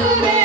Amen.